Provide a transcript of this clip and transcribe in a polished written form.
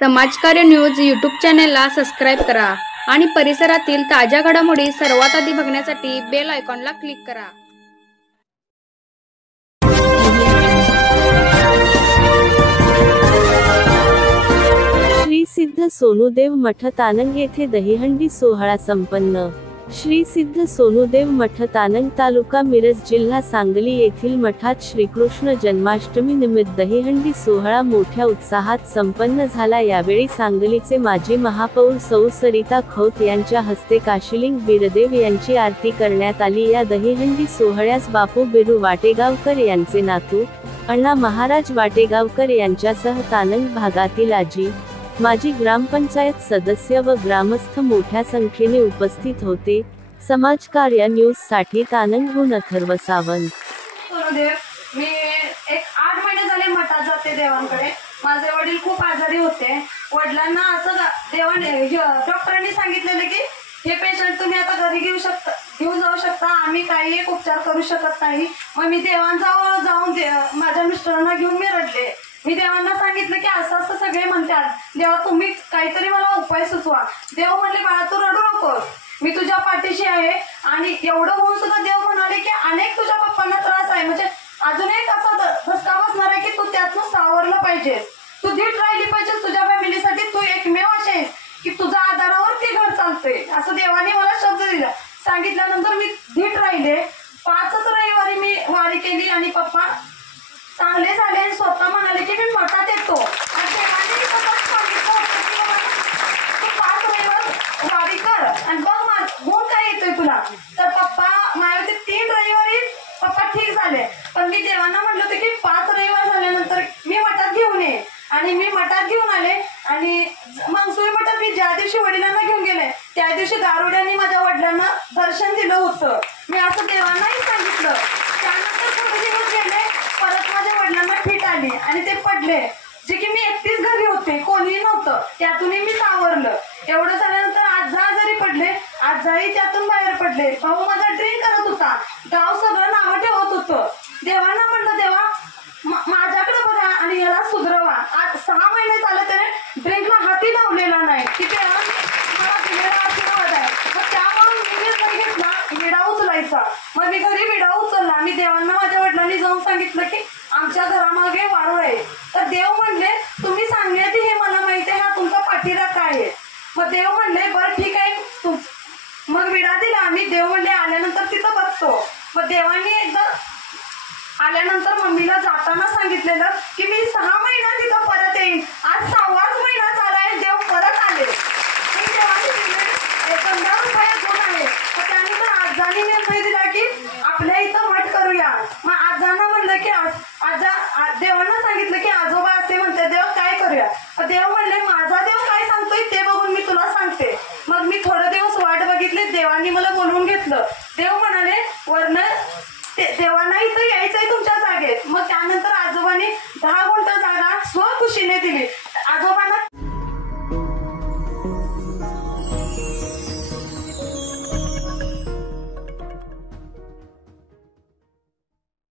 समाजकार्य news YouTube चॅनेलला subscribe करा आणि परिसरातील ताज्या घडामोडी सर्वात आधी बघण्यासाठी बेल आयकॉनला क्लिक करा। श्री सिद्ध सोनुदेव मठ तानंग येथे दहीहंडी सोहळा संपन्न। श्री सिद्ध सोनुदेव मठ तानंग तालुका मिरज जिल्हा सांगली येथील मठात श्रीकृष्ण जन्माष्टमी निमित्त दहीहंडी सोहळा मोठ्या उत्साहात संपन्न झाला। यावेळी सांगलीचे माजी महापौर सौ सरिता खोत यांच्या हस्ते काशीलिंग बिरदेव यांची आरती करण्यात आली। या दहीहंडी सोहळ्यास बापू बिरू वाटेगावकर यांचे नातू अण्णा महाराज वाटेगावकर यांच्यासह तानंग भागातील आजी माजी ग्रामपंचायत सदस्य व ग्रामस्थ मोठ्या संख्येने उपस्थित होते। समाजकार्य न्यूज साठी तानंगहून अथर्व सावंत। मी एक 8 महिने झाले मठात जाते देवांकडे। माझे वडील खूप आजारी होते। वडिलांना असं देवाने डॉक्टरांनी सांगितलेले की हे पेशंट तुम्ही आता घरी घेऊन जाऊ शकता, आम्ही काही एक उपचार करू शकत नाही। मग मी देवांजवळ जाऊन माझ्या मिस्टरांना घेऊन मी रडले। मी देवांना सांगितलं की असं असं सगळे म्हणतात, देवा तुम्ही काहीतरी मला उपाय सुचवा। देव म्हणले बाळा तू रडू नको, मी तुझ्या पाठीशी आहे। आणि एवढं होऊन सुद्धा देव म्हणाले की अनेक तुझ्या पप्पांना त्रास आहे, म्हणजे अजून एक असा धसका बसणार आहे की तू त्यातून सावरलं पाहिजे, तू धीट राहिली पाहिजे तुझ्या फॅमिलीसाठी, तू एकमेव अशी आहेस की तुझ्या आधारावर ते घर चालतंय। असं देवाने मला शब्द दिला। सांगितल्यानंतर मी धीट राहिले। 5च रविवारी मी वारी केली आणि पप्पा चांगले झाले। स्वतः म्हणाले की मी मठात येतो। आणि देवाने सांगितलं होतं की तू 5 रविवार वारी कर आणि बघ गुण काय येतोय तुला। तर पप्पा माझ्या 3 रविवारी पप्पा ठीक झाले। पण मी देवांना म्हटलं होतं की 5 रविवार झाल्यानंतर मी मठात घेऊन ये। आणि मी मठात घेऊन आले आणि मंगसुरी मठात मी ज्या दिवशी वडिलांना घेऊन गेले त्या दिवशी दारुड्यांनी माझ्या वडिलांना दर्शन दिलं होतं। मी असं देवांनाही सांगितलं। त्यानंतर थोडे दिवस गेले, परत माझ्या वडिलांना फिट आली आणि ते पडले, जे की मी एकटीच घरी होते, कोणीही नव्हतं। त्यातूनही मी सावरलं। एवढं झाल्यानंतर आजा आजारी पडले, आजाही त्यातून बाहेर पडले। भाऊ माझा ड्रिंक करत होता, गाव सगळं नावं ठेवत होतं। देवांना म्हणलं देवा माझ्याकडे बघा आणि याला सुधरवा। आज 6 महिने झाले त्याने ड्रिंकला हाती लावलेला नाही की तेव्हा मला दिलेला आशीर्वाद आहे। मग त्यामुळे मी निर्णय घेतला विडा उचलायचा। मग मी घरी विडा उचलला। मी देवांना माझ्या वडिलांनी जाऊन सांगितलं की आमच्या घरामागे वारूळ आहे। तर देव म्हणले तुम्ही सांगण्यात हे मला माहिती आहे, हा तुमचा पाठीराखा आहे। मग देव म्हणले बरं ठीक आहे। मग विडा दिला आणि देव म्हणले आल्यानंतर तिथं बघतो। मग देवांनी एकदा आल्यानंतर मम्मीला जाताना सांगितलेलं की मी 6 महिन्यात तिथं परत येईन। आज 6वाच महिना झालाय, देव परत आले। देवाने 15 रुपये गुण आहे। त्यानंतर आजाने निर्णय दिला की आपल्या इथं मठ करूया। मग आजांना म्हणलं की देवांना सांगितलं की आजोबा असे म्हणते देव काय करूया। देव म्हणले माझा देव काय सांगतोय ते बघून मी तुला सांगते। मग मी थोडे दिवस वाट बघितली। देवांनी मला बोलवून घेतलं। देव म्हणाले वरनं देवा